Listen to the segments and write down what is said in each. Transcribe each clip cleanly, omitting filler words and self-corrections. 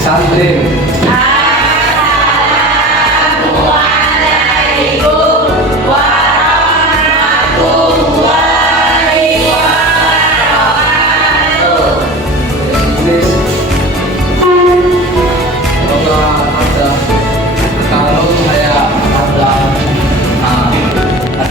Santri. Assalamualaikum warahmatullahi wabarakatuh. Please. Semoga ada kalau saya ada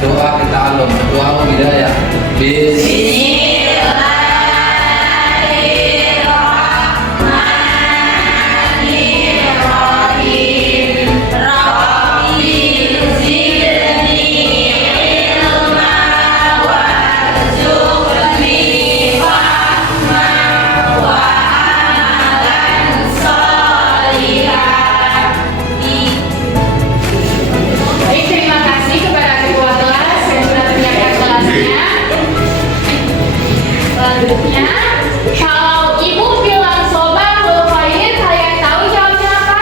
doa kita alum doa hidayah. Bismillahirrahmanirrahim. Rabbi zidni ilma warzuqni fahma wa amalan sholihan. Baik, terima kasih kepada ketua kelas yang sudah menyiapkan kelasnya. Selanjutnya, kalau ibu bilang sobahul khair, kalian tahu jawabnya apa?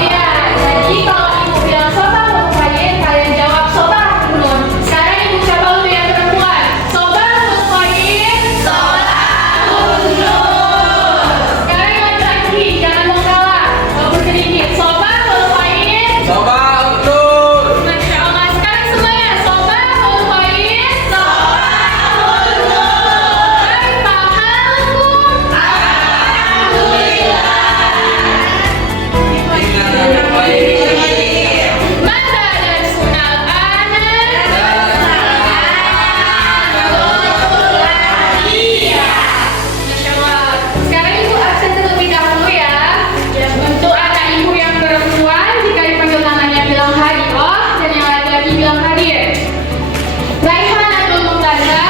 Iya, jadi kalau ibu bilang sobahul khair, kalian jawab sobahul nur. Sekarang ibu coba untuk yang perempuan. Sobahul khair, sobahul nur. Sekarang yang laki-laki, jangan mau kalah, bagus sedikit. Sobahul khair, Sobat Nur. Masya Allah. Sekarang semuanya sobahul khair, sobahul nur. Mada dan sunal Masya Allah. Sekarang ibu absen terlebih dahulu ya. Untuk anak ibu yang perempuan, jika dipanggil namanya bilang hadiroh, dan yang laki-laki bilang hadir. Raihan Abdul Muqtada,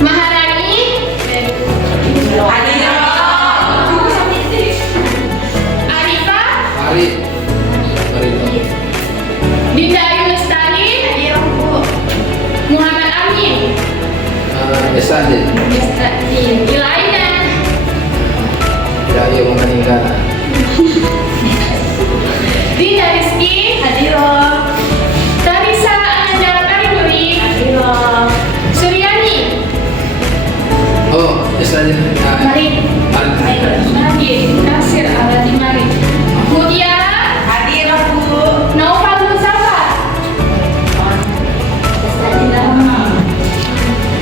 Maharani, Arifah, Mari. Mari. Dinda Ayu Lestari, Muhammad Amin, Esan Ilaina, ya yuk meninggal. Dinda Rizky, Tarisa Ananda Kariduri, Suryani, Oh, Esan. Mari, Nasir Abadi Mari, Mutiara, Naufal Mustafa,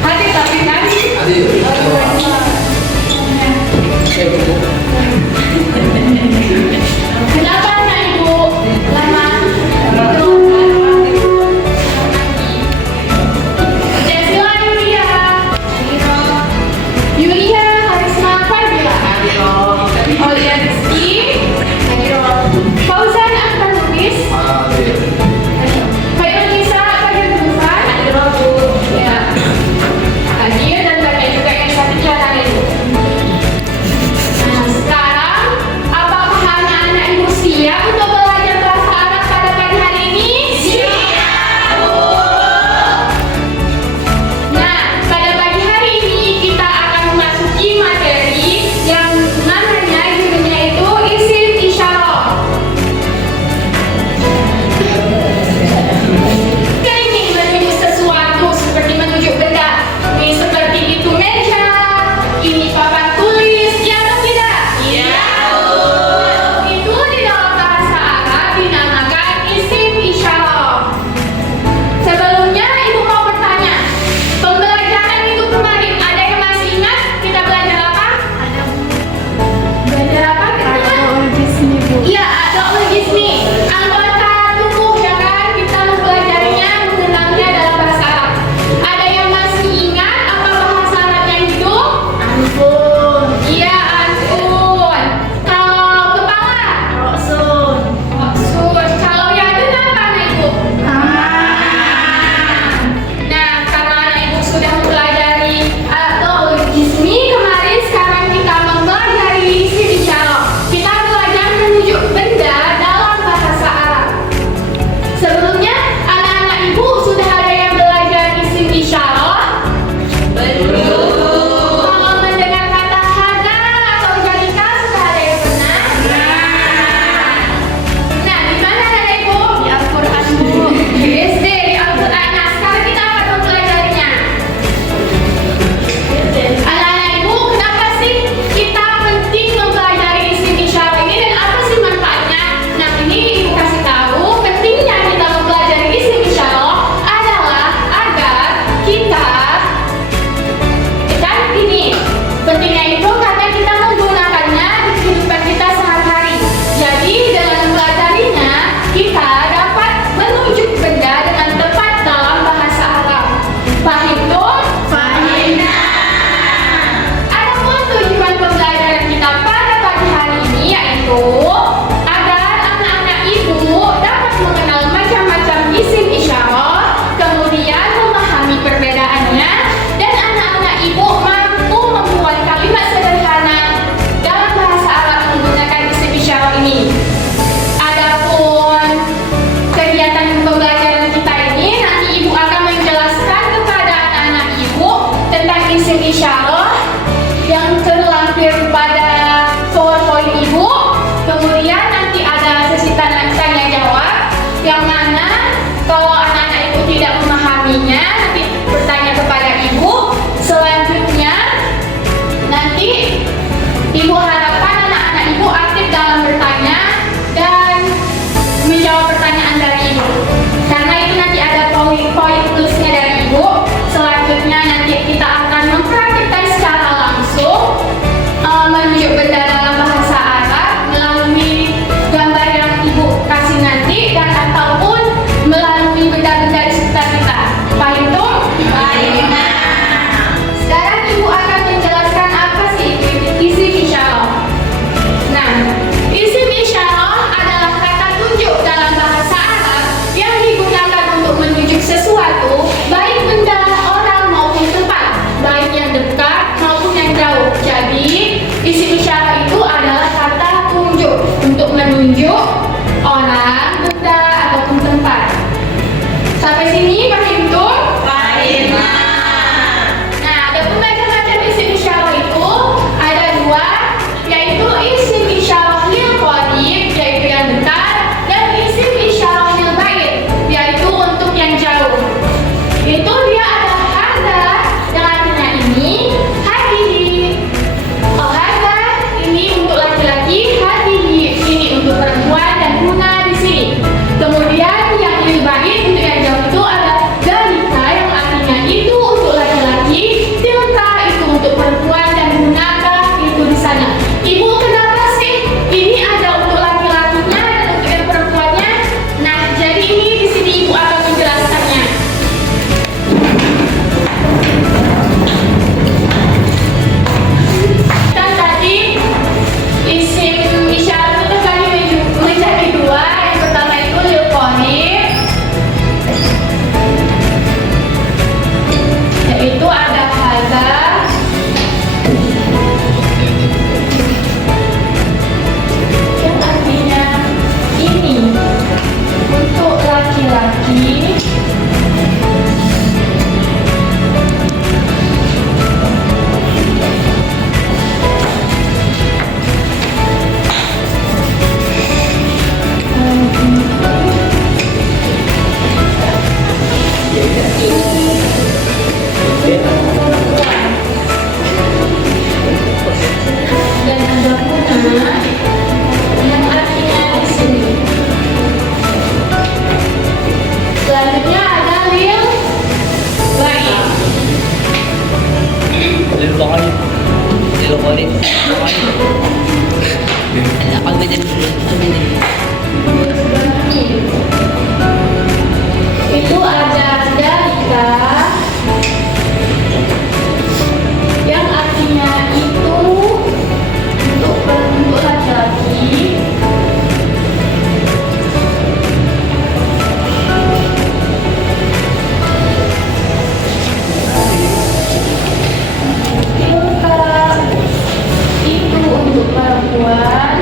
hadir tapi tadi. Hadir. Kenapa anak ibu lama? itu agar anak-anak ibu dapat mengenal macam-macam isim isyarat, kemudian memahami perbedaannya, dan anak-anak ibu mampu membuat kalimat sederhana dalam bahasa Arab menggunakan isim isyarat ini. Adapun kegiatan pembelajaran kita ini, nanti ibu akan menjelaskan kepada anak-anak ibu tentang isim isyarat yang terlampir pada PowerPoint ibu. Kemudian nanti ada sesi tanya jawab, yang mana kalau anak-anak ibu tidak memahaminya nanti bertanya kepada ibu. Selanjutnya nanti ibu harapkan anak-anak ibu aktif dalam bertanya dan menjawab pertanyaan dari ibu, karena itu nanti ada poin plusnya dari ibu. Selanjutnya nanti kita akan mempraktikkan secara langsung menunjuk benda dalam bahasa Arab melalui gambar yang ibu kasih nanti, dan ataupun melalui benda-benda di sekitar kita. Paham itu? Paham. Sekarang ibu akan menjelaskan apa sih isim isyarat. Nah, isim isyarat adalah kata tunjuk dalam bahasa Arab yang digunakan untuk menunjuk sesuatu, baik benda, orang maupun tempat, baik yang dekat maupun yang jauh. Jadi, isim isyarat itu adalah kata tunjuk untuk menunjuk orang, benda, ataupun tempat. Sampai sini paham itu? Paham. Nah, ada macam-macam isim isyarat itu. Ada dua, yaitu isim isyarat lil qarib, yaitu yang dekat, dan isim isyarat lil ba'id, yaitu untuk yang jauh. Itu dia ada hadza yang artinya ini, hadihi. Oh, hadza ini untuk laki-laki, hadihi ini untuk perempuan, dan huna di sini. Kemudian yang lil ba'id untuk yang jauh itu ada dalika yang artinya itu untuk laki-laki, tilka itu untuk perempuan, dan hunaka itu di sana. Ibu, kenapa sih ini ada untuk laki-lakinya dan untuk yang perempuannya? Nah, jadi ini di sini ibu akan menjelaskannya. Kan tadi isim isyarat itu terbagi menjadi dua. Yang pertama itu lil qarib, yaitu ada hadza yang artinya ini untuk laki-laki, dan ada huna yang artinya di sini. Selanjutnya ada lil ba'id. Lil qarib. Lil qarib. Apa beda? Itu ada dalika yang artinya itu untuk laki-laki, tilka itu untuk perempuan,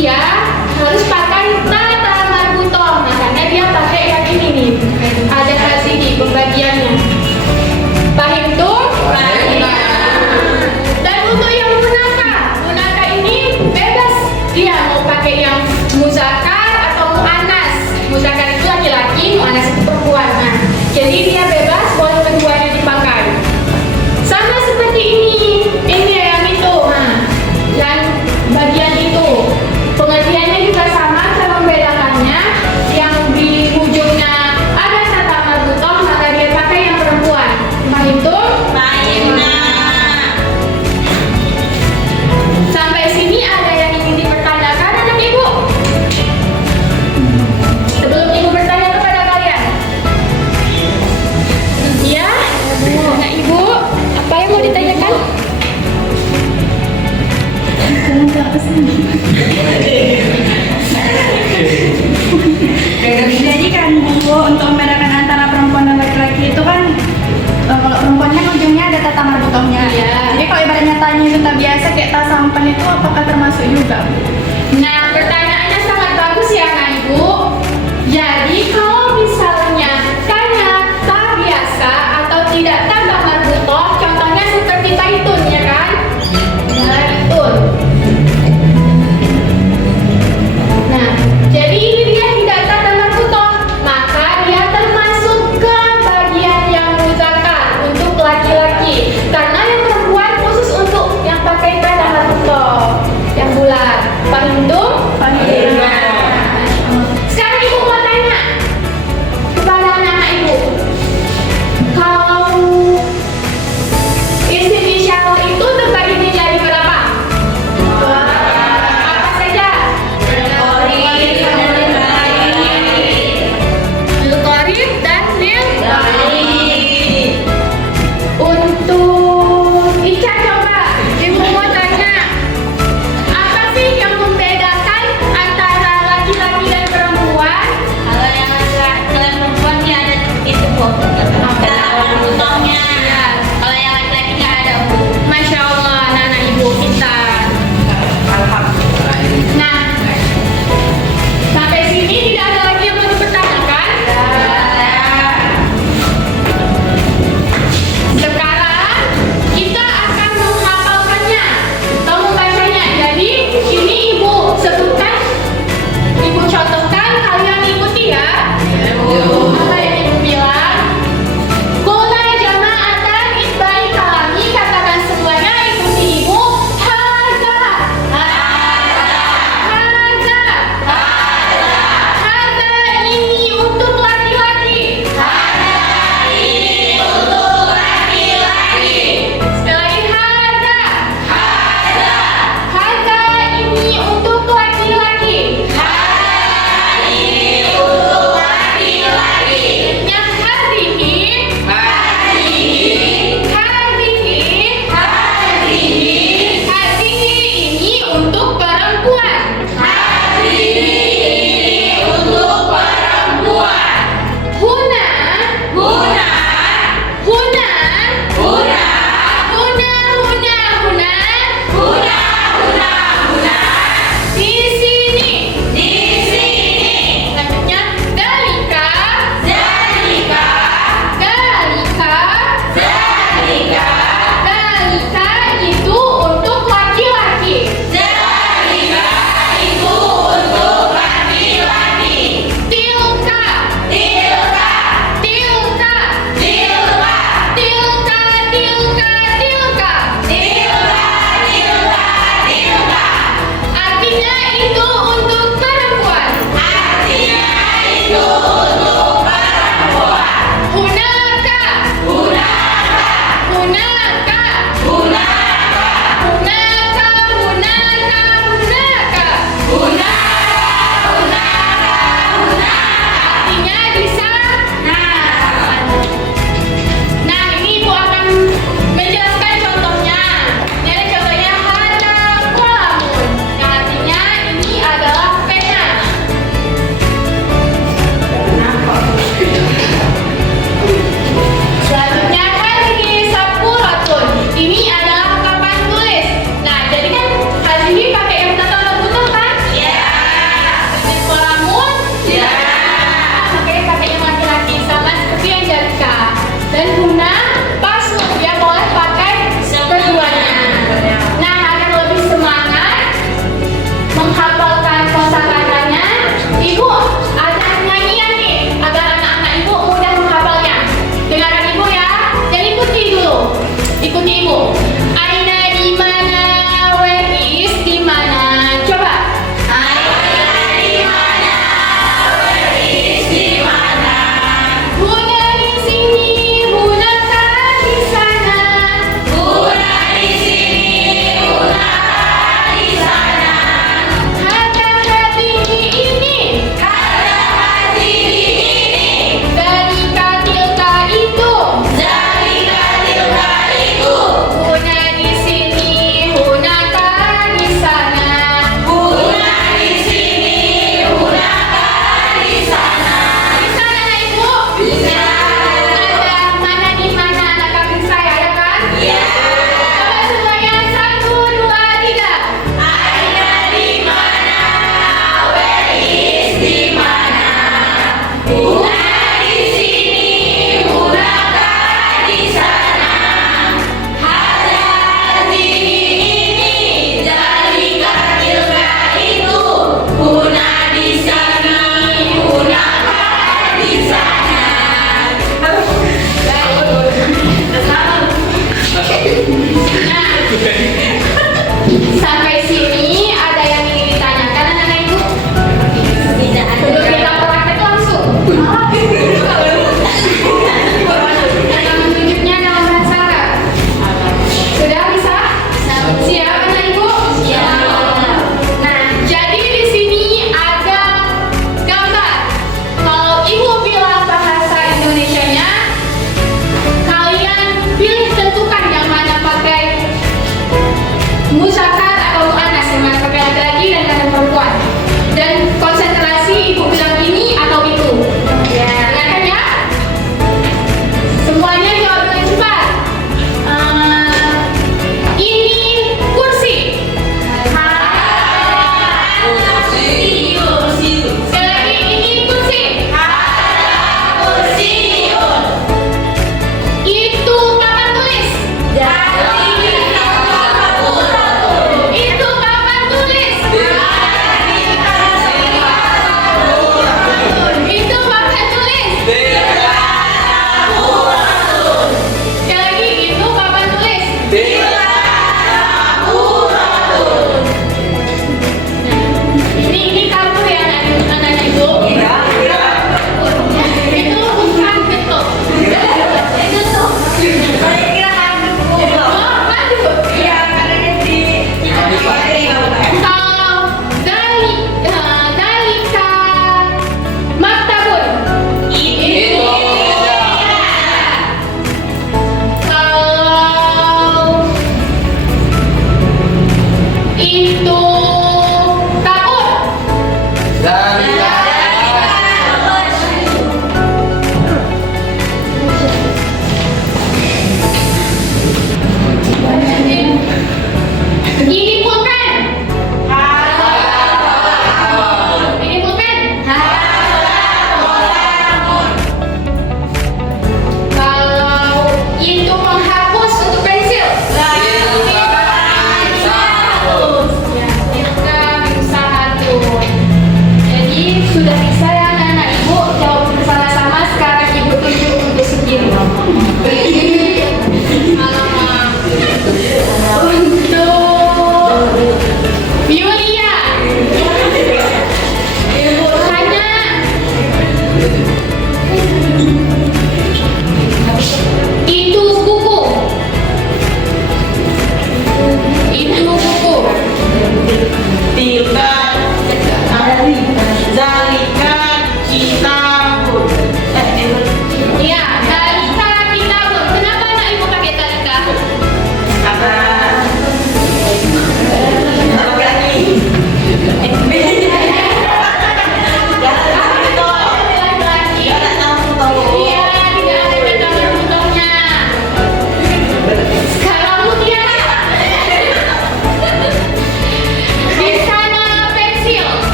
dia harus pakai tata marbutoh. Makanya dia pakai yang ini nih. Ada di sini pembagiannya. Paham tuh? Dan untuk yang munaka ini bebas. Dia mau pakai yang muzakar atau muannas. Muzakar itu laki-laki, muannas itu perempuan. Nah, jadi dia bebas, boleh keduanya dipakai. Sama seperti ini yang itu. Nah, yang bagian itu pengertiannya juga sama, cara membedakannya. Yang di ujungnya ada kata marbutoh, maka dia pakai yang perempuan. Paham tuh? Sampai sini ada yang ingin dipertanyakan anak ibu? Sebelum ibu bertanya kepada kalian. Ya, anak ibu, apa yang mau ditanyakan? Jadi kan Bu, untuk membedakan antara perempuan dan laki-laki itu kan kalau perempuan kan ujungnya ada tata marbutohnya. Iya. Jadi kalau ibaratnya tanya kita biasa kayak tas sampan itu apakah termasuk juga? Nah, pertanyaannya sangat bagus ya anak ibu. Jadi kalau misalnya tanya tak biasa atau tidak tambah marbutoh, contohnya seperti taitun ya kan? Taitun. Nah, jadi ini dia tidak tata marbutoh, maka dia termasuk ke bagian yang muzakar untuk laki-laki. Karena yang perempuan khusus untuk yang pakai tata marbutoh yang bulat. Paham tuh? Paham.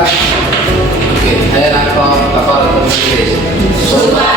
Oke, ayan ang kafarat ng English. Subhanallah.